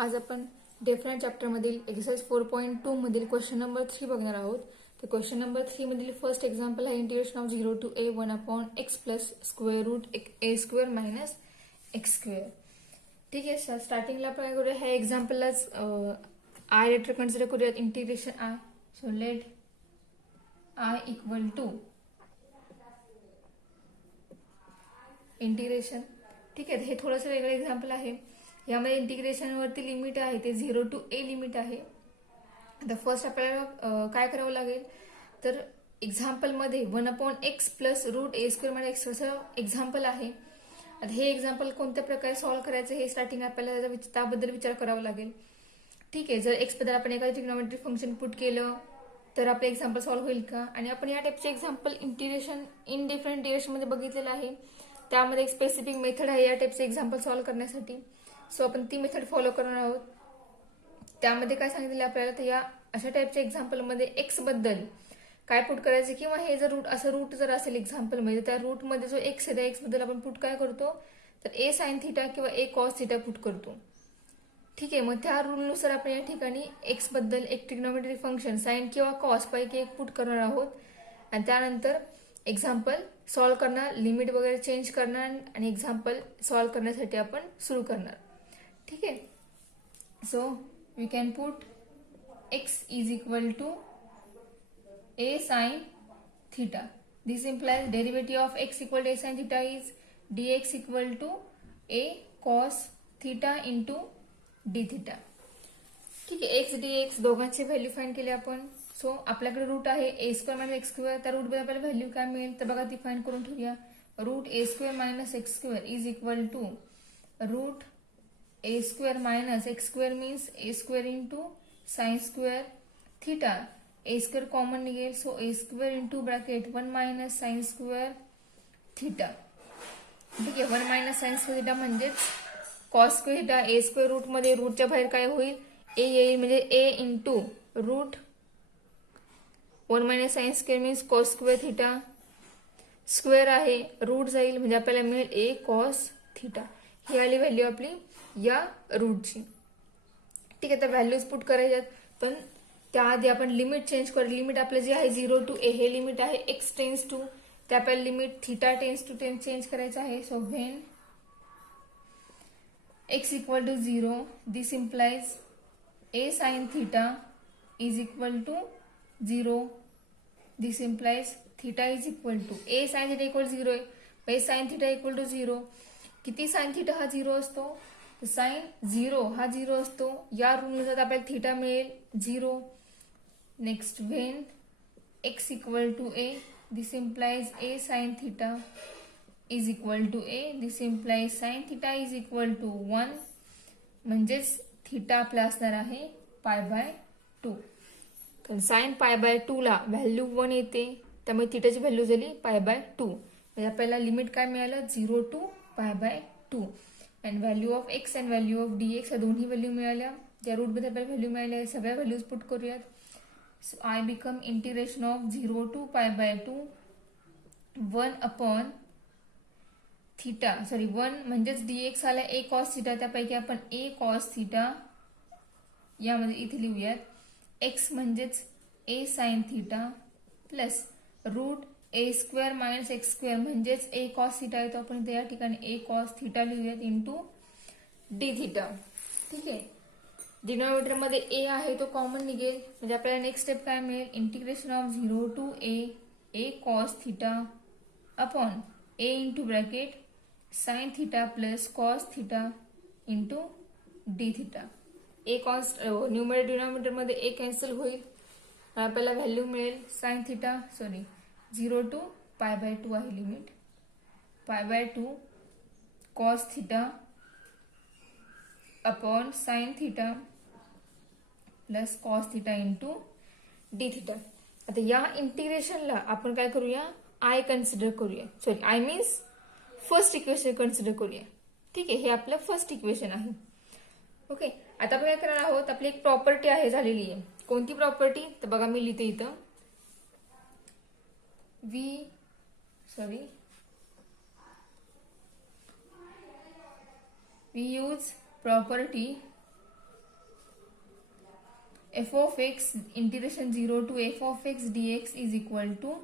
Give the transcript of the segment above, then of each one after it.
आज आपण definite चॅप्टरमधील exercise 4.2 मधील क्वेश्चन नंबर 3 बघणार आहोत. तर क्वेश्चन नंबर 3 मधील फर्स्ट एक्झाम्पल आहे integration of 0 to a 1 upon x plus square root a square minus x square. ठीक आहे सर, स्टार्टिंगला आपण काय करूया, ह्या एक्झाम्पललाच आय लेटर कन्सिडर करूयात. Integration I, so let I equal to integration. ठीक आहे, हे थोडंसं वेगळं एक्झाम्पल आहे. यामध्ये इंटिग्रेशन वरती लिमिट आहे ते 0 to a लिमिट आहे. आता फर्स्ट आपल्याला काय करावं लागेल, तर एक्झाम्पल मध्ये 1 upon x plus root A square मध्ये एक्स असं एक्झाम्पल आहे. आता हे एक्झाम्पल कोणत्या प्रकारे सॉल्व्ह करायचं हे स्टार्टिंग आपल्याला त्याबद्दल विचार करावा लागेल. ठीक आहे, जर एक्स बद्दल आपण एखादं ट्रिग्नोमेट्रिक फंक्शन पुट केलं तर आपलं एक्झाम्पल सॉल्व्ह होईल का. आणि आपण या टाइपचे example integration in different integration मध्ये बघितलेलं आहे. त्यामध्ये एक स्पेसिफिक मेथड आहे या टाइपचे एक्झाम्पल सॉल्व्ह करण्यासाठी. सो आपण ती मेथड फॉलो करणार आहोत. त्यामध्ये काय सांगितले आपल्याला, तर या अशा टाइपच्या एक्झाम्पल मध्ये एक्स बद्दल काय पुट करायचे, किंवा हे जर रूट असं रूट जर असेल एक्झाम्पल मध्ये, त्या रूट मध्ये जो एक्स आहे त्या एक्स बद्दल आपण पुट काय करतो, तर ए साइन थिटा किंवा ए कॉस थिटा पुट करतो. ठीक आहे, मग त्या रूलनुसार आपण या ठिकाणी एक्स बद्दल एक ट्रिग्नोमेट्रिक फंक्शन साइन किंवा कॉस पैकी एक पुट करणार आहोत. आणि त्यानंतर एक्झाम्पल सॉल्व्ह करणार, लिमिट वगैरे चेंज करणार आणि एक्झाम्पल सॉल्व्ह करण्यासाठी आपण सुरू करणार. ठीक आहे, so we can put x is equal to a sin theta. This implies derivative of x equal to a sin theta is dx equal to a cos theta into d theta. ठीक आहे, x dx दोघांची value find केली आपण. So आपल्याकडे route आहे a square minus x square. त्या route मध्ये आपल्याला व्हॅल्यू काय मिळेल, तर बघा ती फाइंड करून ठेवूया. Root a square minus x square is equal to root a square minus x square means a square into sine square theta. A square common निघेल, so A square into bracket 1 minus sine square theta. ठीक आहे, 1 minus sine square theta म्हणजेच cos square theta. A square root मध्ये रूटच्या बाहेर काय होईल, A येईल, म्हणजे A into root 1 minus sine square means cos square theta. Square आहे, रूट जाईल म्हणजे आपल्याला मिळेल ए कॉस थीटा. ही आली व्हॅल्यू आपली या रूटची. ठीक आहे, तर व्हॅल्यूज पुट करायच्यात, पण त्याआधी आपण लिमिट चेंज करू. लिमिट आपलं जे आहे 0 to a हे लिमिट आहे x टेन्स टू, ते आपल्याला limit theta tends to change करायचं आहे. So when x equal to 0 this implies a sine theta is equal to 0. This implies theta is equal to a sine theta equal 0 आहे, a sine theta equal to 0. किती sine theta हा 0 असतो, sign 0 हा 0 असतो. या रूलनुसार आपल्याला theta मिळेल 0. Next when x equal to a this implies a sine theta is equal to a. This implies sine theta is equal to 1, म्हणजेच theta आपला असणार आहे पाय बाय 2. तर साइन पाय बाय 2 ला व्हॅल्यू 1 येते, त्यामुळे थीटाची व्हॅल्यू झाली पाय बाय 2. म्हणजे आपल्याला लिमिट काय मिळालं, 0 to pi by 2. And value of x and value of dx या दोन्ही व्हॅल्यू मिळाल्या. त्या रूट मध्ये आपल्याला व्हॅल्यू मिळाल्या, सगळ्या व्हॅल्यूज पुट करूयात. So I become integration of 0 to pi by 2 1 upon theta, sorry 1 म्हणजेच dx आला a कॉस थीटा, त्यापैकी आपण a कॉस थीटा यामध्ये इथे लिहूयात. x म्हणजेच a sine theta plus root A square minus x square म्हणजेच ए कॉस थीटा येतो, आपण त्या ठिकाणी ए कॉस थीटा लिहूयात इंटू डी थीटा. ठीक आहे, डिनॉमिनेटर मध्ये ए आहे तो कॉमन निघेल, म्हणजे आपल्याला नेक्स्ट स्टेप काय मिळेल, integration of 0 to A cos theta upon A into bracket sine theta plus cos theta into d theta. A cos numerator denominator मध्ये ए कॅन्सल होईल, आपल्याला व्हॅल्यू मिळेल sine theta, sorry 0 to pi by 2 आहे limit, pi by 2 cos theta upon sine theta plus cos theta into d theta. आता या इंटिग्रेशनला आपण काय करूया, आय कन्सिडर करूया, sorry I means first equation consider करूया. ठीक आहे, हे आपलं फर्स्ट इक्वेशन आहे. ओके, आता आपण काय करणार आहोत, आपली एक प्रॉपर्टी आहे झालेली आहे. कोणती प्रॉपर्टी, तर बघा मी लिहिते इथं, we use property f of x integration 0 to f of x dx is equal to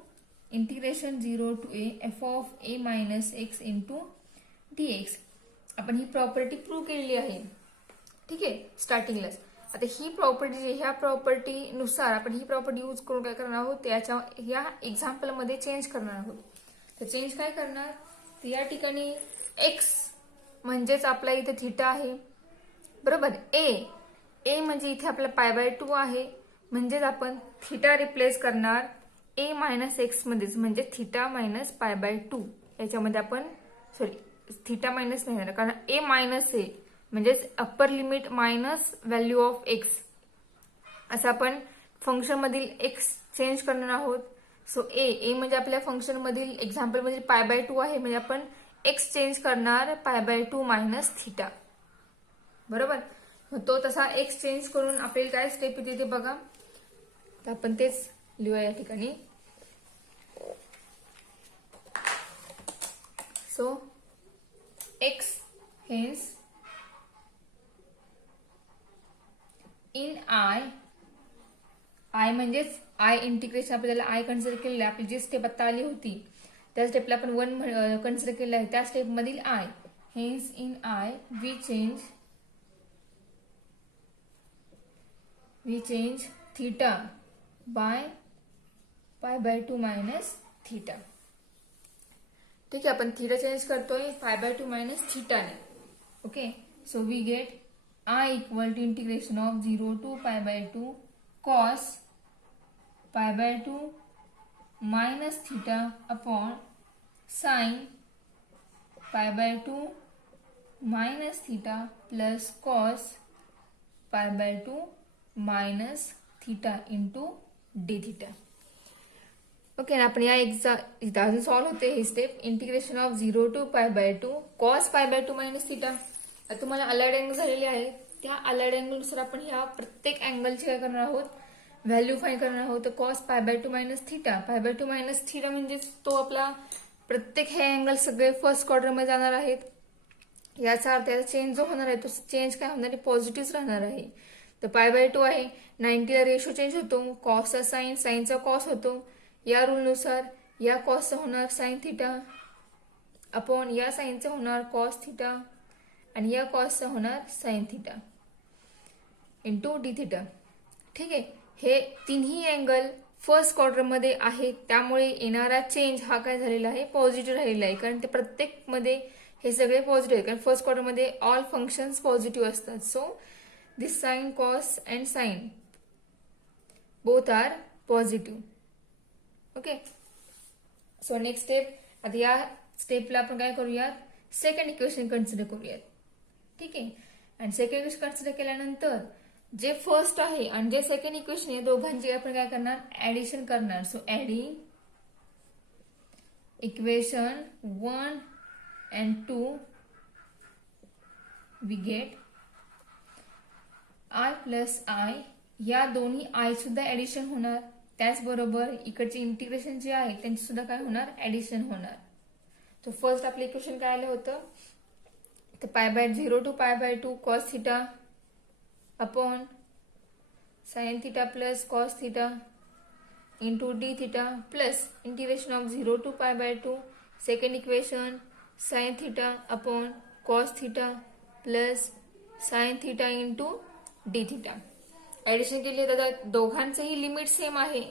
integration 0 to a f of a minus x into dx. आपण ही प्रॉपर्टी प्रूव्ह केलेली आहे. ठीक आहे, स्टार्टिंगलाच. आता ही प्रॉपर्टी, ह्या प्रॉपर्टीनुसार आपण ही प्रॉपर्टी यूज करून काय करणार आहोत, त्याच्या ह्या एक्झाम्पलमध्ये चेंज करणार आहोत. तर चेंज काय करणार, तर या ठिकाणी एक्स म्हणजेच आपला इथे थिटा आहे, बरोबर. ए म्हणजे इथे आपला π/2 आहे, म्हणजेच आपण थिटा रिप्लेस करणार ए मायनस एक्स मध्येच, म्हणजे थिटा मायनस π/2. याच्यामध्ये आपण थिटा मायनस नाही, कारण ए मायनस ए म्हणजेच upper limit minus value of x, असं आपण फंक्शन मधील एक्स चेंज करणार आहोत. सो ए म्हणजे आपल्या फंक्शन मधील एक्झाम्पल मधील π/2 आहे, म्हणजे आपण एक्स चेंज करणार π/2 मायनस थिटा, बरोबर. मग तो तसा एक्स चेंज करून आपल्याला काय स्टेप येते ते बघा. तर आपण तेच लिहूया या ठिकाणी. So x hence in I म्हणजेच आय इंटिग्रेशन आपल्याला आय कन्सिडर केलेलं आहे. आपली जी स्टेप आता आली होती त्या स्टेपला आपण 1 कन्सिडर केलं आहे, त्या स्टेप मधील I. Hence in I we change theta by π/2 minus theta. ठीक आहे, आपण थीटा चेंज करतोय π/2 मायनस थीटाने. Okay, so we get I equal to integration of 0 to π/2 cos π/2 minus theta upon sine π/2 minus theta plus cos π/2 minus theta into d theta. Okay, आपण या इथं अजून solve होते ही step. Integration of 0 to π/2 cos π/2 minus theta. तुम्हाला allied angle झालेले आहे, त्या अलाइड अँगलनुसार आपण ह्या प्रत्येक अँगलची काय करणार आहोत, व्हॅल्यू फाइंड करणार आहोत. तर cos π/2 minus theta, π/2 minus theta म्हणजेच तो आपला प्रत्येक हे अँगल सगळे फर्स्ट क्वाड्रंट मध्ये जाणार आहेत. याचा अर्थ याचा चेंज जो होणार आहे तो चेंज काय होणार आहे, पॉझिटिव्ह राहणार आहे. तर π/2 आहे, 90ला रेशो चेंज होतो, कॉसचा साइन, साइनचा कॉस होतो. या रूलनुसार या कॉसचा होणार साइन थीटा अपॉन या साइनचा होणार कॉस थीटा आणि या कॉसचा होणार sign theta into d theta. ठीक आहे, हे तिन्ही अँगल फर्स्ट क्वाड्रंट मध्ये आहे, त्यामुळे येणारा चेंज हा काय झालेला आहे, पॉझिटिव्ह राहिलेला आहे. कारण ते प्रत्येक मध्ये हे सगळे पॉझिटिव्ह आहे, कारण फर्स्ट क्वाड्रंट मध्ये ऑल फंक्शन्स पॉझिटिव्ह असतात. So this sine, cos and sine both are positive. Okay, so next step. आता या स्टेपला आपण काय करूयात, सेकंड इक्वेशन कन्सिडर करूयात. ठीक आहे, आणि सेकंड इक्वेशन कन्सिडर केल्यानंतर जे फर्स्ट आहे आणि जे सेकंड इक्वेशन आहे दोघांची आपण काय करणार, ऍडिशन करणार. So adding equation 1 and 2 we get I plus I. या दोन्ही आय सुद्धा ऍडिशन होणार, त्याचबरोबर इकडचे इंटिग्रेशन जे आहे त्यांची सुद्धा काय होणार, ऍडिशन होणार. तो फर्स्ट आपलं इक्वेशन काय आलं होतं, तर π/0 to π/2 cos theta upon sine theta plus cos theta into d theta plus integration of 0 to π/2 second equation sine theta upon cos theta plus sine theta into d theta. Addition केली तर दोघांचेही limit same आहे,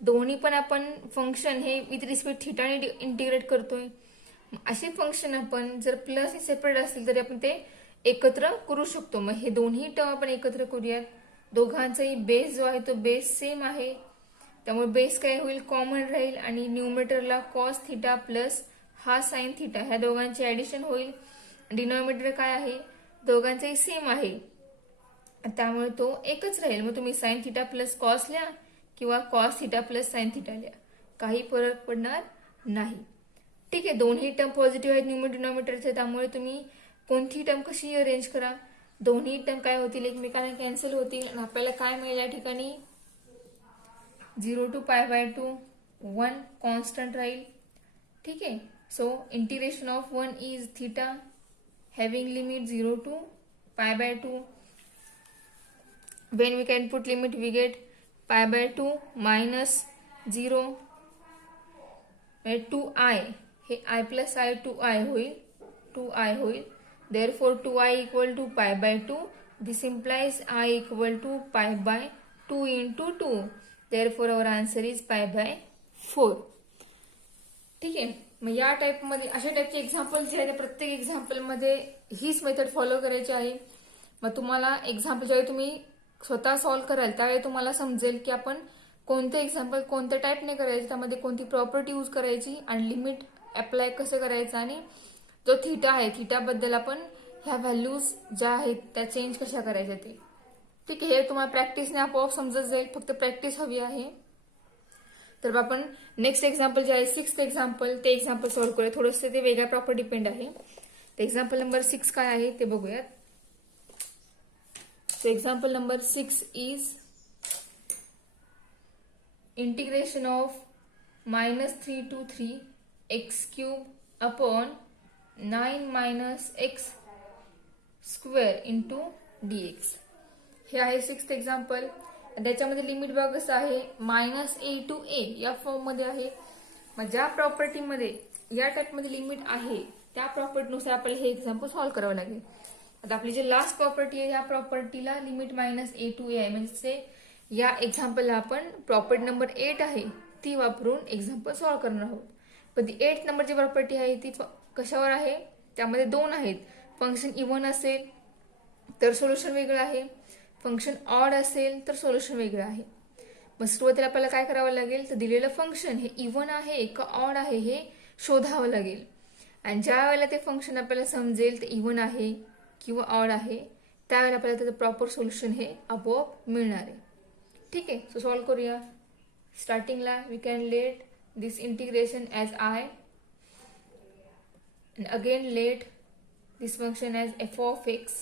दोन्ही पण आपण function हे with respect थीटाने integrate करतोय. असे फंक्शन आपण जर प्लस सेपरेट असतील तरी आपण ते एकत्र करू शकतो. मग हे दोन्ही टर्म आपण एकत्र करूयात. दोघांचाही बेस जो आहे तो बेस सेम आहे, त्यामुळे बेस काय होईल, कॉमन राहील आणि न्यूमरेटरला कॉस थीटा प्लस हा साइन थीटा ह्या दोघांचे ऍडिशन होईल. डिनॉमिनेटर काय आहे, दोघांचाही सेम आहे, त्यामुळे तो एकच राहील. मग तुम्ही साइन थीटा प्लस कॉस लिहा किंवा cos theta plus sine theta लिहा, काही फरक पडणार नाही. ठीक आहे, दोन्ही टर्म पॉझिटिव्ह आहेत डिनॉमिनेटरचे, त्यामुळे तुम्ही कोणती टर्म कशी अरेंज करा, दोन्ही टर्म काय होतील, एकमेकांना कॅन्सल होतील आणि आपल्याला काय मिळेल या ठिकाणी 0 to π/2 1 कॉन्स्टंट राहील. ठीक आहे, so integration of 1 is theta having limit 0 to π/2 when we can put limit we get pi by 2 minus 0 2i, हे i plus i 2i होईल, 2i होईल. Therefore 2i equal to pi by 2. This implies I equal to pi by 2 into 2. Therefore our answer is pi by 4. ठीक आहे. मग या टाईपमध्ये अशा टाईपचे एक्झाम्पल जे आहे ते प्रत्येक एक्झाम्पलमध्ये हीच मेथड फॉलो करायची आहे. मग तुम्हाला एक्झाम्पल ज्यावेळी तुम्ही स्वतः सॉल्व्ह कराल त्यावेळी तुम्हाला समजेल की आपण कोणते एक्झाम्पल कोणत्या टाईपने करायचे, त्यामध्ये कोणती प्रॉपर्टी यूज करायची आणि लिमिट अप्लाय कसं करायचं, आणि जो थीटा आहे थीटाबद्दल आपण ह्या व्हॅल्यूज ज्या आहेत त्या चेंज कशा करायच्या ते. ठीक आहे. हे तुम्हाला प्रॅक्टिसने आपोआप समजत जाईल, फक्त प्रॅक्टिस हवी आहे. तर आपण नेक्स्ट एक्झाम्पल जे आहे 6th एक्झाम्पल ते एक्झाम्पल सॉल्व्ह करूया. थोडंसं ते वेगळ्या प्रॉपर डिपेंड आहे. तर एक्झाम्पल नंबर 6 काय आहे ते बघूयात. So example number 6 is integration of -3 to 3 x cube upon 9 minus x square into dx. हे आहे 6th एक्झाम्पल. त्याच्यामध्ये लिमिट बघा कसं आहे, -a to a या फॉर्म मध्ये आहे. मग ज्या प्रॉपर्टीमध्ये या टाईपमध्ये लिमिट आहे त्या प्रॉपर्टीनुसार आपल्याला हे एक्झाम्पल सॉल्व्ह करावं लागेल. आता आपली जी लास्ट प्रॉपर्टी आहे या प्रॉपर्टीला लिमिट -a to a आहे, म्हणजे या एक्झाम्पलला आपण प्रॉपर्टी नंबर 8 आहे ती वापरून एक्झाम्पल सॉल्व्ह करणार आहोत. पण ती 8 नंबरची प्रॉपर्टी आहे ती कशावर आहे, त्यामध्ये 2 आहेत. फंक्शन इव्हन असेल तर सोल्युशन वेगळं आहे, फंक्शन ऑड असेल तर सोल्युशन वेगळं आहे. मग सुरुवातीला आपल्याला काय करावं लागेल, तर दिलेलं फंक्शन हे इव्हन आहे का ऑड आहे हे शोधावं लागेल. आणि ज्या वेळेला ते फंक्शन आपल्याला समजेल ते इव्हन आहे किंवा ऑड आहे त्यावेळेला आपल्याला त्याचं प्रॉपर सोल्युशन हे आपोआप मिळणार आहे. ठीक आहे. सो सॉल्व्ह करूया. स्टार्टिंगला we can let this integration as I and again let this function as f of x.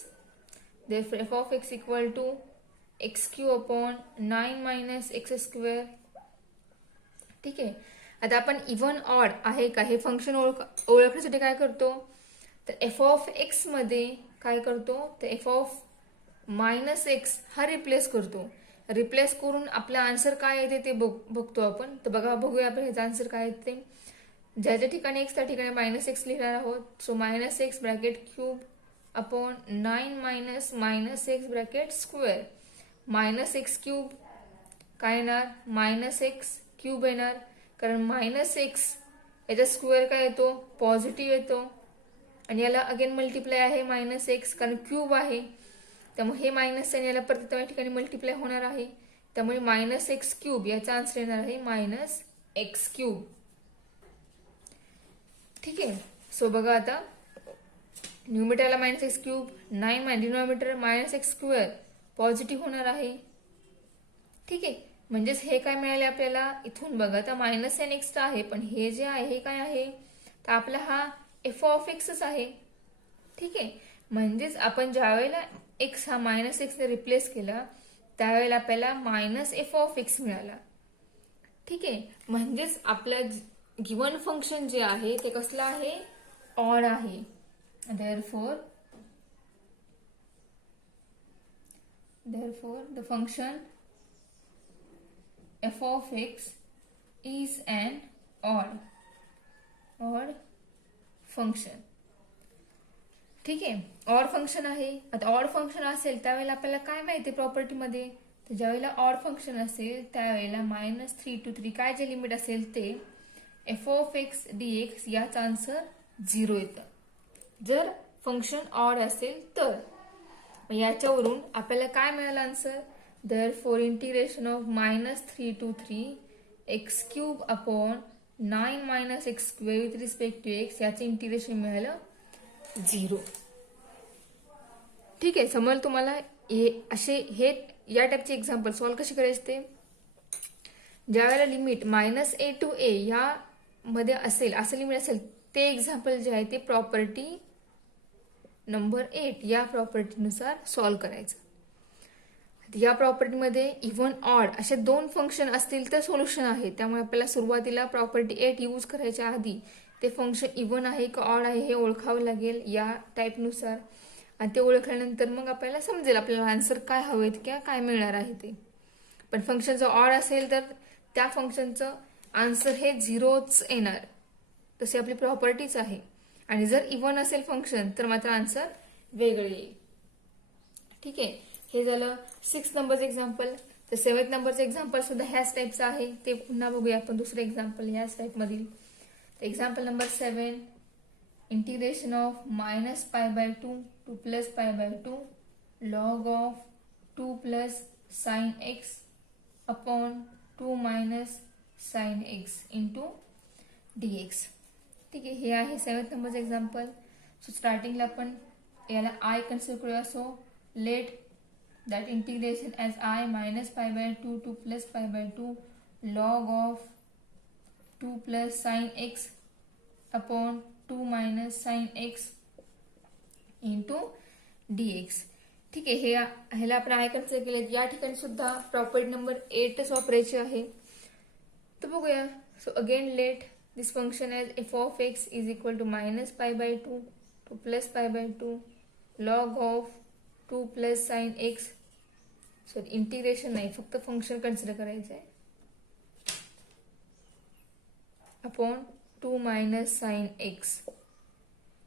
Therefore f of x equal to x cube upon 9 minus x square. ठीक आहे. आता आपण इव्हन ऑड आहे का हे function ओळखण्यासाठी काय करतो, तर एफ ऑफ एक्स मध्ये काय करतो, तर एफ ऑफ -x हा रिप्लेस करतो. रिप्लेस करून आपला आन्सर काय येते ते बघतो आपण. तर बघूया आपण ह्याचा आन्सर काय येते. ज्याच्या ठिकाणी x त्या ठिकाणी -x लिहिणार आहोत. So -x bracket cube upon 9 minus -x bracket square. -x cube काय येणार, -x क्यूब येणार, कारण -x याचा स्क्वेअर काय येतो, पॉझिटिव्ह येतो. आणि याला अगेन मल्टिप्लाय आहे -x, कारण क्यूब आहे त्यामुळे हे मायनस आणि याला परत त्या ठिकाणी मल्टिप्लाय होणार आहे. त्यामुळे -x क्यूब याचा आन्सर येणार आहे -x क्यूब. ठीक आहे. सो बघा आता न्यूमिटरला -x cube, 9 denominator -x square positive होणार आहे. ठीक आहे. म्हणजेच हे काय मिळाले आपल्याला इथून बघा, तर -x आहे पण हे जे आहे हे काय आहे, तर आपला हा एफ ऑफ एक्सच आहे. ठीक आहे. म्हणजेच आपण ज्या वेळेला x हा -x ने रिप्लेस केला त्यावेळेला आपल्याला -f ऑफ x मिळाला. ठीक आहे. म्हणजेच आपलं गिवन फंक्शन जे आहे ते कसलं आहे, ऑड आहे. therefore the function f of x is an odd function. ठीक आहे. ऑड फंक्शन आहे. आता ऑड फंक्शन असेल त्यावेळेला आपल्याला काय माहिती प्रॉपर्टीमध्ये, तर ज्यावेळेला ऑड फंक्शन असेल त्यावेळेला -3 to 3 काय जे लिमिट असेल ते f of x dx याचा आन्सर 0 येतं जर फंक्शन ऑड असेल तर. याच्यावरून आपल्याला काय मिळालं answer, therefore integration of -3 to 3 x cube upon 9 minus x square with respect to x याचं इंटिग्रेशन मिळालं 0. ठीक आहे. समोर तुम्हाला हे या टाईपचे एक्झाम्पल सॉल्व्ह कसे करायचे ते, ज्या वेळेला लिमिट -a to a या मध्ये असेल, असं लिमिट असेल ते एक्झाम्पल जे आहे ते प्रॉपर्टी नंबर 8 या प्रॉपर्टीनुसार सॉल्व्ह करायचं. या प्रॉपर्टीमध्ये इव्हन ऑड असे 2 फंक्शन असतील तर सोल्युशन आहे. त्यामुळे आपल्याला सुरुवातीला प्रॉपर्टी 8 यूज करायच्या आधी ते फंक्शन इव्हन आहे का ऑड आहे हे ओळखावं लागेल या टाईपनुसार. आणि ते ओळखल्यानंतर मग आपल्याला समजेल आपल्याला आन्सर काय हवेत किंवा काय मिळणार आहे ते. पण फंक्शन जर ऑड असेल तर त्या फंक्शनचं आन्सर हे 0च येणार, तशी आपली प्रॉपर्टीच आहे. आणि जर इव्हन असेल फंक्शन तर मात्र आन्सर वेगळे येईल. ठीक आहे, हे झालं 6 नंबरचं एक्झाम्पल. तर 7 नंबरचं एक्झाम्पल सुद्धा ह्याच टाईपचं आहे, ते पुन्हा बघूया आपण दुसरं एक्झाम्पल ह्याच टाईपमधील. Example number 7, integration of -π/2 to +π/2 log of 2 plus sin x upon 2 minus sin x into dx. ठीक आहे, हे आहे 7 नंबरचं एक्झाम्पल. सो स्टार्टिंगला आपण याला आय कन्सिडर करूया. So let that integration as I -π/2 to +π/2 log of 2 plus sin x upon 2 minus sin x into dx. ठीक आहे, ह्याला आपण आय कन्सिडर केले. या ठिकाणी सुद्धा प्रॉपर्टी नंबर 8च वापरायची आहे. तर बघूया. So again let this function as f of x is equal to -π/2 to +π/2 log of 2 plus sin x. Sorry, integration नाही, फक्त फंक्शन कन्सिडर करायचं आहे. Upon 2 minus sine x.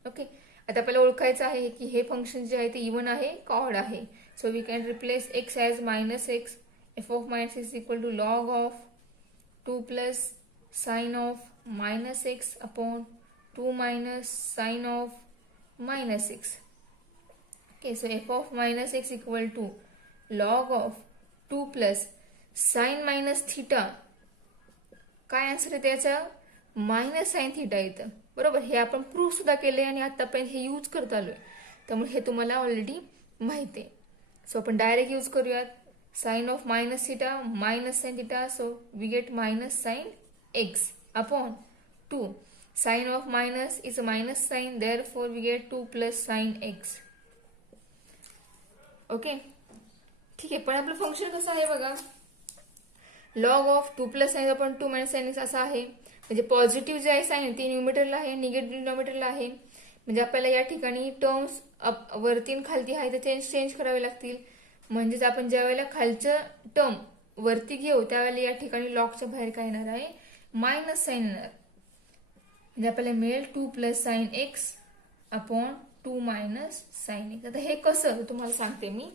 Okay, आता आपल्याला ओळखायचं आहे की हे फंक्शन जे आहे ते इव्हन आहे का ऑड आहे. So we can replace x as -x. F of -x equal to log of 2 plus sine of -x upon 2 minus sine of -x. Okay, so f of -x equal to log of 2 plus sine minus theta. काय answer आहे त्याचा? -sin theta येतं. बरोबर, हे आपण proof सुद्धा केले आणि आतापर्यंत हे यूज करत आलोय, त्यामुळे हे तुम्हाला ऑलरेडी माहिती आहे. सो आपण डायरेक्ट यूज करूयात. Sine of -θ -sin theta. So we get -sin x upon 2. Sine of minus is minus sine, therefore we get 2 plus sin x. Okay, ठीक आहे. पण आपलं फंक्शन कसं आहे बघा. Log of 2 plus sine upon 2 minus sine x असं आहे. म्हणजे पॉझिटिव्ह जे आहे साइन ते न्यूमिटरला आहे, निगेटिव्ह डिनॉमिनेटरला आहे. म्हणजे आपल्याला या ठिकाणी टर्म्स वरती खालती आहे ते चेंज करावे लागतील. म्हणजेच आपण ज्या वेळेला खालचं टर्म वरती घेऊ त्यावेळेला या ठिकाणी लॉगच्या बाहेर काय येणार आहे? मायनस साइन येणार. म्हणजे आपल्याला मिळेल 2 plus sine x upon 2 minus sine x. आता हे कसं तुम्हाला सांगते मी,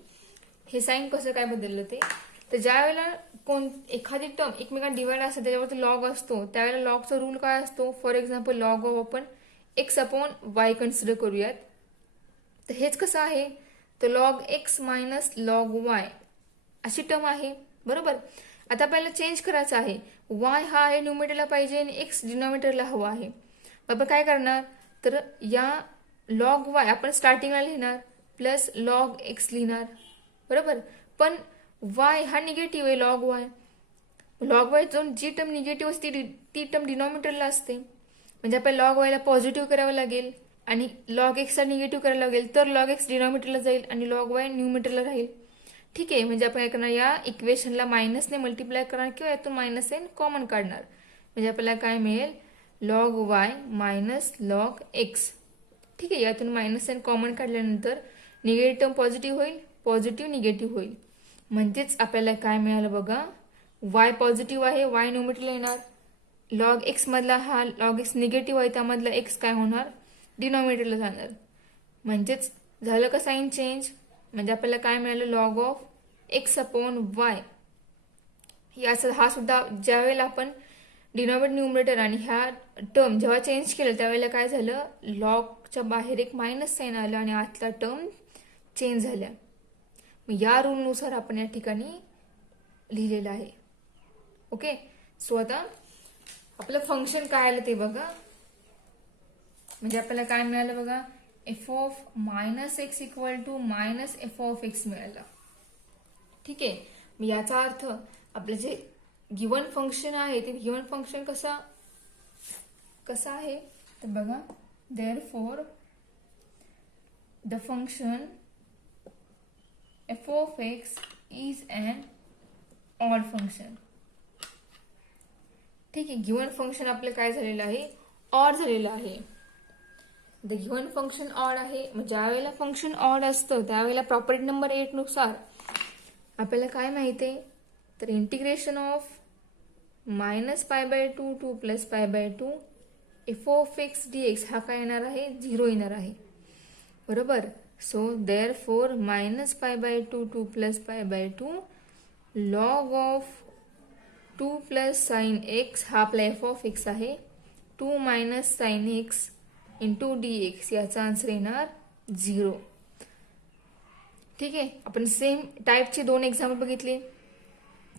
हे साइन कसं काय बदललं ते. तर ज्या वेळेला एखादी टर्म एकमेकांना डिवाइड असते त्याच्यावरती लॉग असतो त्यावेळेला लॉगचा रूल काय असतो. फॉर एक्झाम्पल लॉग ऑफ आपण एक्स अपॉन वाय कन्सिडर करूयात. तर हेच कसं आहे, तर log x minus log Y अशी टर्म आहे. बरोबर, आता आपल्याला चेंज करायचं आहे. वाय हा आहे न्यूमिटरला पाहिजे आणि एक्स डिनॉमिनेटरला हवा आहे. आपण काय करणार, तर या लॉग वाय आपण स्टार्टिंगला लिहिणार प्लस लॉग एक्स लिहिणार. बरोबर, पण वाय हा निगेटिव्ह आहे. लॉग वाय जी टर्म निगेटिव्ह असते ती टर्म डिनॉमिनेटरला असते. म्हणजे आपल्याला लॉग वायला पॉझिटिव्ह करावं लागेल आणि लॉग एक्सला निगेटिव्ह करायला लागेल, तर लॉग एक्स डिनॉमिनेटरला जाईल आणि लॉग वाय न्यूमिनेटरला राहील. ठीक आहे, म्हणजे आपण काय करणार, या इक्वेशनला मायनसने मल्टिप्लाय करणार किंवा यातून मायनस साइन कॉमन काढणार. म्हणजे आपल्याला काय मिळेल, log y minus log x. ठीक आहे, यातून मायनस साइन कॉमन काढल्यानंतर निगेटिव्ह टर्म पॉझिटिव्ह होईल, पॉझिटिव्ह निगेटिव्ह होईल. म्हणजेच आपल्याला काय मिळालं बघा, वाय पॉझिटिव्ह आहे, वाय न्यूमिनेटरला येणार. लॉग एक्स मधला हा लॉग एक्स निगेटिव्ह आहे, त्यामधला एक्स काय होणार, डिनॉमिनेटरला जाणार. म्हणजेच झालं का साइन चेंज. म्हणजे आपल्याला काय मिळालं, log of x upon Y. याचा हा सुद्धा ज्या वेळेला आपण डिनॉमिनेटर न्यूमिनेटर आणि ह्या टर्म जेव्हा चेंज केलं त्यावेळेला काय झालं, लॉगच्या बाहेर एक मायनस साइन आलं आणि आतला टर्म चेंज झाल्या. या रूलनुसार आपण या ठिकाणी लिहिलेलं आहे. ओके, सो आता आपलं फंक्शन काय आलं ते बघा. म्हणजे आपल्याला काय मिळालं बघा, f of -x equal to -f of x मिळालं. ठीक आहे, याचा अर्थ आपलं जे गिवन फंक्शन आहे ते गिवन फंक्शन कसं आहे तर बघा, therefore the function f of x is an odd function. ठीक आहे, गिवन फंक्शन आपलं काय झालेलं आहे, ऑड झालेलं आहे. द गिव्हन फंक्शन ऑड आहे. मग ज्या वेळेला फंक्शन ऑड असतं त्यावेळेला प्रॉपर्टी नंबर 8 नुसार आपल्याला काय माहिती आहे, तर integration of -π/2 to +π/2 f(x) dx हा काय येणार आहे, 0 येणार आहे. बरोबर. So therefore -π/2 to +π/2 log ऑफ 2 + sin x हा आपला f(x) आहे. 2 - sin x इंटू dx याचा आन्सर येणार 0. ठीक आहे. आपण सेम टाईपचे 2 एक्झाम्पल बघितले.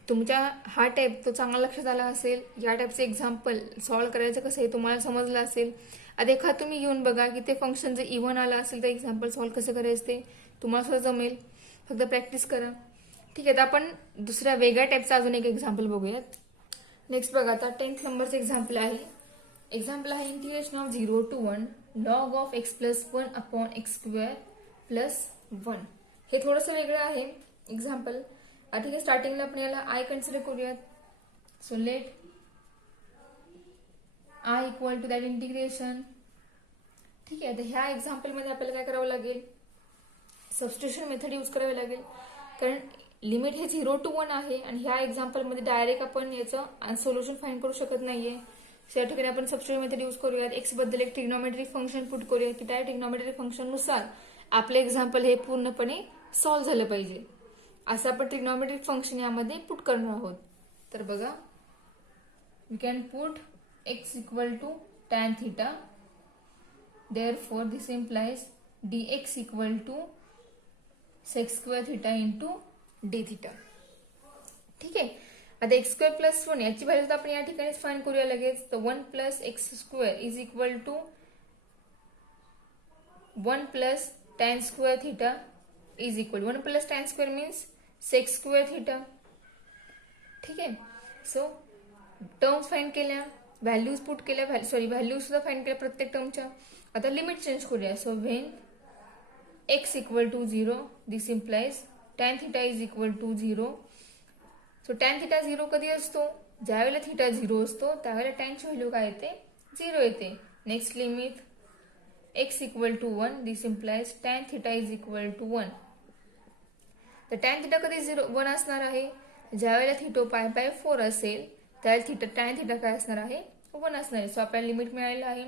तुमच्या हा टाईप तो चांगला लक्षात आला असेल. या टाईपचे एक्झाम्पल सॉल्व्ह करायचं कसं हे तुम्हाला समजलं असेल. आता एखाद तुम्ही येऊन बघा की ते फंक्शन जर इव्हन आलं असेल तर एक्झाम्पल सॉल्व्ह कसं करायचं ते तुम्हाला सुद्धा जमेल. फक्त प्रॅक्टिस करा. ठीक आहे. आता आपण दुसऱ्या वेगळ्या टाईपचा अजून एक एक्झाम्पल बघूयात. नेक्स्ट बघा, आता 10th नंबरचं एक्झाम्पल आहे. एक्झाम्पल आहे integration of 0 to 1 log of x + 1 upon x² + 1. हे थोडंसं वेगळं आहे एक्झाम्पल. ठीक आहे. स्टार्टिंगला आपण याला आय कन्सिडर करूयात. So let I equal to that integration. ठीक आहे. तर ह्या एक्झाम्पलमध्ये आपल्याला काय करावं लागेल, सबस्टिट्यूशन मेथड यूज करावी लागेल. कारण लिमिट हे 0 to 1 आहे आणि ह्या एक्झाम्पलमध्ये डायरेक्ट आपण याचं सोल्युशन फाइंड करू शकत नाहीये. सो या ठिकाणी आपण सबस्टिट्यूशन मेथड यूज करूयात. एक्स बद्दल एक ट्रिग्नोमेट्रिक फंक्शन पुट करूया की त्या ट्रिग्नोमेट्रिक फंक्शन नुसार आपले एक्झाम्पल हे पूर्णपणे सॉल्व्ह झालं पाहिजे. असं आपण ट्रिग्नोमेट्रिक फंक्शन यामध्ये पुट करणार आहोत. तर बघा, we can put x equal to tan theta. Therefore this implies dx equal to sec² theta into d theta. ठीक आहे. आता x² + 1 याची व्हॅल्यू तर आपण या ठिकाणीच फाइंड करूया लगेच. तर 1 + x² is equal to 1 + tan² theta is equal 1 + tan² means sec² theta. ठीक आहे. सो टर्म्स फाइंड केल्या, व्हॅल्यूज पुट केल्या, व्हॅल्यूज सुद्धा फाइंड केल्या प्रत्येक टर्मच्या. आता लिमिट चेंज करूया. So when x equal to 0 this implies tan theta is equal to 0. So tan theta 0 कधी असतो, ज्यावेळेला थीटा 0 असतो त्यावेळेला टॅनची व्हॅल्यू काय येते, 0 येते. Next limit x equal to 1 this implies tan theta is equal to 1. तर tan theta कधी 1 असणार आहे, ज्यावेळेला थीटा π/4 असेल त्यावेळेला tan theta काय असणार आहे, 1 असणार आहे. सो आपल्याला लिमिट मिळालेलं आहे.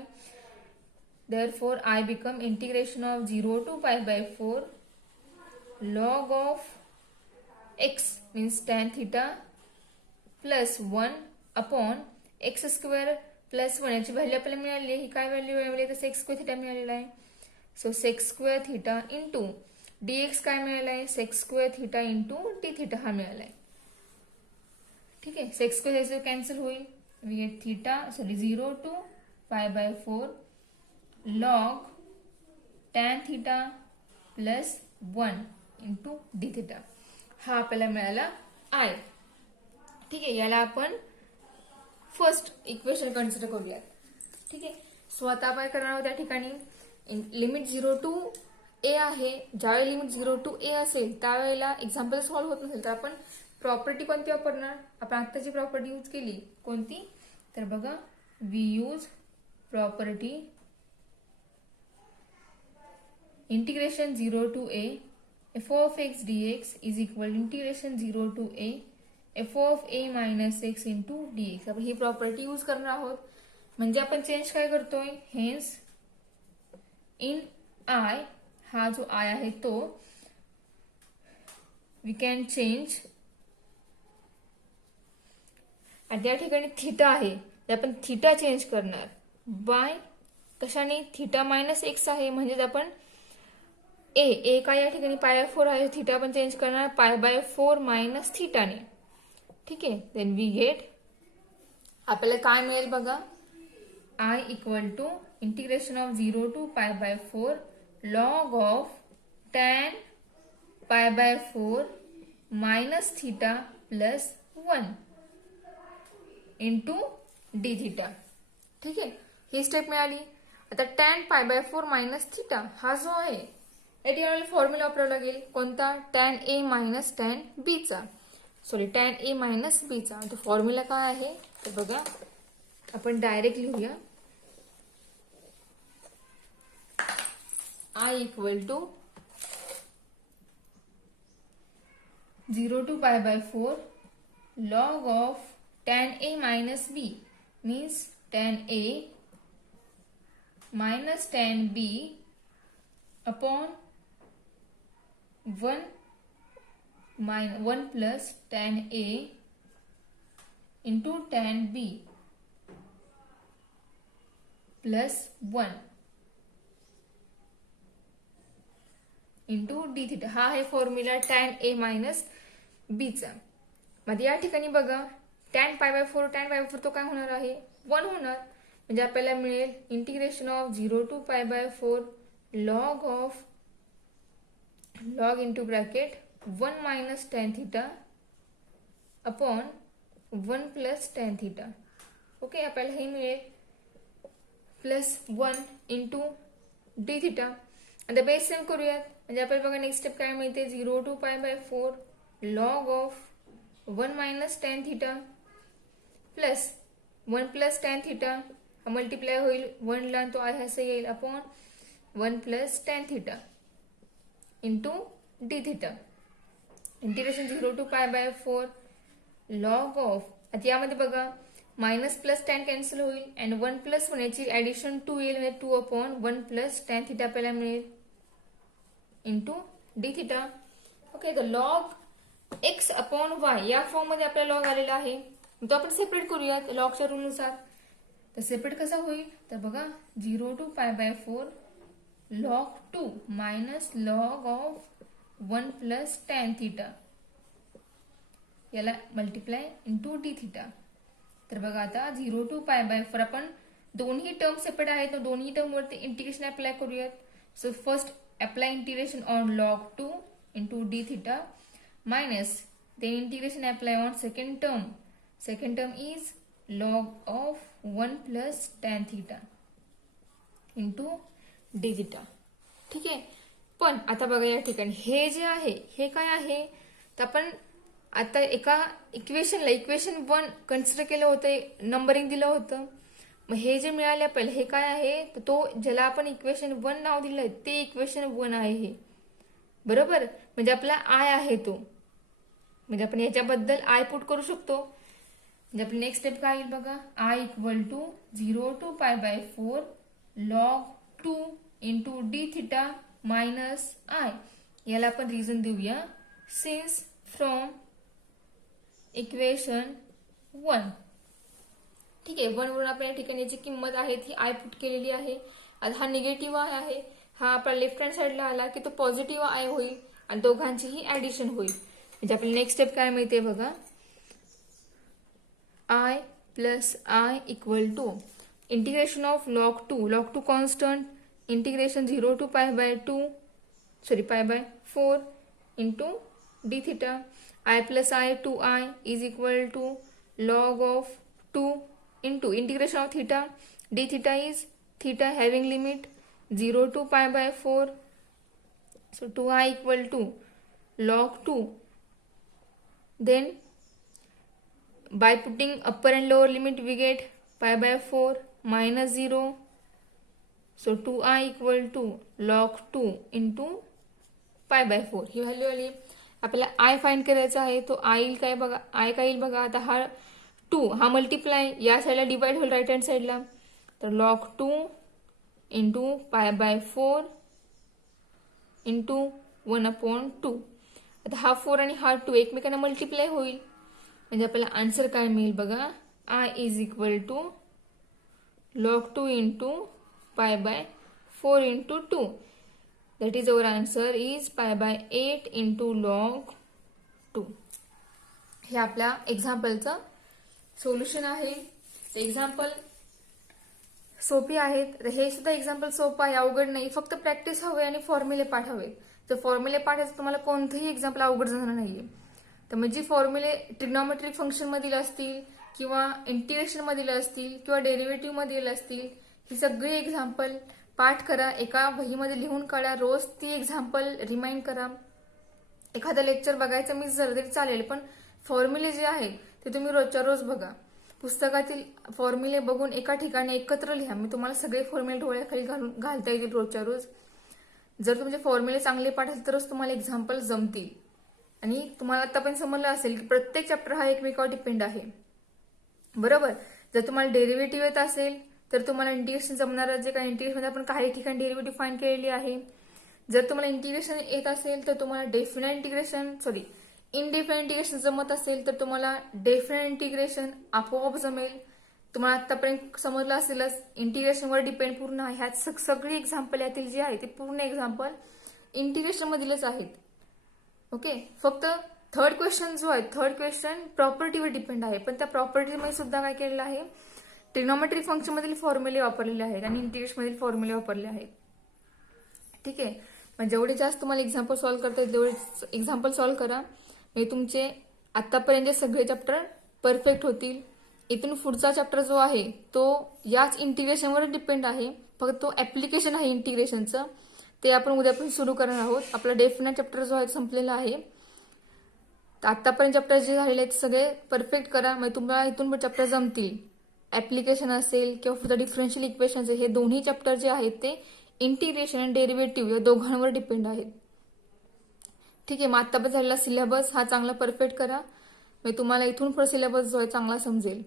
Therefore I become integration of 0 to π/4 log of x means tan theta plus 1 upon x² plus 1 याची व्हॅल्यू आपल्याला मिळाली आहे. ही काय व्हॅल्यू मिळाली, तर sec² theta मिळालेला आहे. So sec² theta into dx काय मिळालं आहे, sec² theta into d theta हा मिळाला आहे. ठीक आहे. sec² कॅन्सल होईल. We get theta 0 to π/4 log tan theta plus 1 into d theta हा आपल्याला मिळाला आय. ठीक आहे. याला आपण फर्स्ट इक्वेशन कन्सिडर करूयात. ठीक आहे. सो आता आपण करणार आहोत त्या ठिकाणी लिमिट 0 to a आहे. ज्यावेळी लिमिट 0 to a असेल त्यावेळेला एक्झाम्पल सॉल्व्ह होत नसेल तर आपण प्रॉपर्टी कोणती वापरणार, आपण आत्ताची प्रॉपर्टी यूज केली कोणती, तर बघा we use property integration 0 to a f(x) dx is equal integration 0 to a f(a - x) into dx. आपण ही प्रॉपर्टी यूज करणार आहोत. म्हणजे आपण चेंज काय करतोय, हेन्स इन आय हा जो आय आहे तो वी कॅन चेंज. आणि त्या ठिकाणी थीटा आहे ते आपण थीटा चेंज करणार बाय कशाने, थीटा -x आहे म्हणजे आपण ए काय या ठिकाणी π/4 आहे, थीटा आपण चेंज करणार π/4 - थीटाने. ठीक आहे. देन वी गेट आपल्याला काय मिळेल बघा, I equal to integration of 0 to π/4 log of tan π/4 - theta plus 1 into d theta. ठीक आहे. ही स्टेप मिळाली. आता tan π/4 - थीटा हा जो आहे या ठिकाणी फॉर्म्युला वापरावा लागेल. कोणता, tan a - tan b चा, tan a - b चा. तो फॉर्म्युला काय आहे तर बघा आपण डायरेक्ट लिहूया. I equal to 0 to pi by 4 log of tan A minus B means tan A minus tan B upon 1 plus tan A into tan B plus 1 into d theta. हा आहे formula tan A minus बीचा. मध्ये या ठिकाणी बघा tan पाय by 4 तो काय होणार आहे 1 होणार. म्हणजे आपल्याला मिळेल integration of 0 to pi by 4 log of log into bracket 1 minus tan theta upon 1 plus tan theta. Okay, आपल्याला हे मिळेल प्लस 1 इंटू डी थिटा. आता बेस सेम करूयात. म्हणजे आपल्याला बघा नेक्स्ट स्टेप काय मिळते 0 to pi by 4 log of 1 minus tan theta plus 1 plus tan theta. हा मल्टिप्लाय होईल 1 ला तो आहे असं येईल upon 1 plus tan theta into d theta. Integration 0 to pi by 4 log of. आता यामध्ये बघा मायनस प्लस टॅन कॅन्सल होईल अँड 1 प्लस होण्याची ऍडिशन 2 येईल म्हणजे 2 अपॉन 1 प्लस टॅन थिटा आपल्याला मिळेल इंटू डी थिटा. ओके, तर लॉग एक्स अपॉन वाय या फॉर्म मध्ये आपला लॉग आलेला आहे. तो आपण सेपरेट करूयात लॉगच्या रूल नुसार. तर सेपरेट कसा होईल तर बघा 0 to pi by 4 log 2 minus log of 1 plus tan theta याला मल्टिप्लाय इंटू डी थिटा. तर बघा आता 0 टू पाय बाय 4 आपण दोन्ही टर्म सेपरेट आहेत, दोन्ही टर्म वरती इंटिग्रेशन अप्लाय करूयात. So first apply integration on log 2 into d theta minus then integration apply on second term. Second term is log of 1 plus tan theta into d theta. ठीक आहे. पण आता बघा या ठिकाणी हे जे आहे हे काय आहे तर आपण आता एका इक्वेशन 1 कन्सिडर केलं होतं, नंबरिंग दिलं होतं. मग हे जे मिळाले आपल्याला हे काय आहे तर तो ज्याला आपण इक्वेशन 1 नाव दिलंय ते इक्वेशन 1 आहे हे, बरोबर. म्हणजे आपला आय आहे तो, म्हणजे आपण याच्याबद्दल आय पुट करू शकतो. म्हणजे आपली नेक्स्ट स्टेप काय येईल बघा I equal to 0 to pi by 4 log 2 into d theta minus I. याला आपण रिझन देऊया सिन्स फ्रॉम इक्वेशन 1. ठीक आहे, 1 वरून आपण या ठिकाणी याची किंमत आहे ती आय पुट केलेली आहे. आता हा निगेटिव्ह आय आहे, हा आपला लेफ्ट हँड साइडला आला की तो पॉझिटिव्ह आय होईल आणि दोघांचीही ऍडिशन होईल. म्हणजे आपली नेक्स्ट स्टेप काय माहितीये बघा I plus I equal to integration of log 2 constant integration 0 to pi by 4 into d theta. I plus I 2i is equal to log of 2 into integration of theta d theta is theta having limit 0 to pi by 4, so 2i equal to log 2. Then by putting upper and lower limit we get pi by 4 minus 0, so 2i equal to log 2 into pi by 4. He value आली. आपल्याला i find करायचा आहे तो i येईल काय बघा, i काय येईल बघा. आता हा 2 हा मल्टिप्लाय या साईडला डिवाइड होईल राईट हँड साईडला, तर log 2 into pi by 4 into 1 upon 2. आता हा 4 आणि हा 2 एकमेकांना मल्टिप्लाय होईल म्हणजे आपल्याला आन्सर काय मिळेल बघा I is equal to log 2 into pi by 4 into 2. That is our answer is pi by 8 into log 2. हे आपल्या एक्झाम्पलचं सोल्युशन आहे. एक्झाम्पल सोपी आहेत. तर हे सुद्धा एक्झाम्पल सोपं आहे, अवघड नाही. फक्त प्रॅक्टिस हवे आणि फॉर्म्युले पाठ हवेत. तर फॉर्म्युले पाठायचं तुम्हाला कोणतंही एक्झाम्पल अवघड जाणार नाहीये. तर म्हणजे फॉर्म्युले ट्रिग्नॉमेट्रिक फंक्शन मधील असतील किंवा इंटिग्रेशन मधील असतील किंवा डेरिव्हेटिव्ह मधील असतील, ही सगळी एक्झाम्पल पाठ करा, एका वहीमध्ये लिहून काढा, रोज ती एक्झाम्पल रिमाइंड करा. एखादं लेक्चर बघायचं मिस झालं तरी चालेल, पण फॉर्म्युले जे आहेत ते तुम्ही रोजच्या रोज बघा. पुस्तकातील फॉर्म्युले बघून एका ठिकाणी एकत्र लिहा. मी तुम्हाला सगळे फॉर्म्युले डोळ्याखाली घालता येतील रोजच्या रोज. जर तुमचे फॉर्म्युले चांगले पाठाल तरच तुम्हाला एक्झाम्पल जमतील. आणि तुम्हाला आता पण समजलं असेल की प्रत्येक चॅप्टर हा एकमेकावर डिपेंड आहे. बरोबर. जर तुम्हाला डेरिव्हेटिव्ह येत असेल तर तुम्हाला इंटिग्रेशन जमणार. जे काही इंटिग्रेशन आपण काही ठिकाणी डेरिव्हेटिव्ह फाइंड केलेली आहे. जर तुम्हाला इंटिग्रेशन येत असेल तर तुम्हाला इनडेफिनाइट इंटिग्रेशन जमत असेल तर तुम्हाला डेफिनेट इंटिग्रेशन आपोआप जमेल. तुम्हाला आतापर्यंत समजलं असेलच इंटिग्रेशनवर डिपेंड पूर्ण आहे. ह्यात सगळी एक्झाम्पल यातील जे आहे ते पूर्ण एक्झाम्पल इंटिग्रेशन मधीलच आहेत. ओके. फक्त थर्ड क्वेश्चन जो आहे, थर्ड क्वेश्चन प्रॉपर्टीवर डिपेंड आहे. पण त्या प्रॉपर्टीमध्ये सुद्धा काय केलेलं आहे, ट्रिग्नोमेट्री फंक्शन मधील फॉर्म्युले वापरलेले आहेत आणि इंटिग्रेशन मधील फॉर्म्युले वापरले आहेत. ठीक आहे. मग जेवढे जास्त तुम्हाला एक्झाम्पल सॉल्व्ह करता येईल तेवढे एक्झाम्पल सॉल्व्ह करा. म्हणजे तुमचे आतापर्यंत सगळे चॅप्टर परफेक्ट होतील. इथून पुढचा चॅप्टर जो आहे तो याच इंटिग्रेशनवर डिपेंड आहे. फक्त तो ऍप्लिकेशन आहे इंटिग्रेशनचं, ते आपण उद्यापासून सुरू करणार आहोत. आपला डेफिनेट चॅप्टर जो आहे संपलेला आहे. तर आतापर्यंत चॅप्टर जे झालेले आहेत सगळे परफेक्ट करा. म्हणजे तुम्हाला इथून पण चॅप्टर जमतील. ऍप्लिकेशन असेल किंवा पुढचं डिफरन्शियल इक्वेशन हे दोन्ही चॅप्टर जे आहेत ते इंटिग्रेशन आणि डेरिव्हेटिव्ह या दोघांवर डिपेंड आहेत. ठीक आहे. मग आतापर्यंत झालेला सिलेबस हा चांगला परफेक्ट करा. म्हणजे तुम्हाला इथून पुढे सिलेबस जो आहे चांगला समजेल.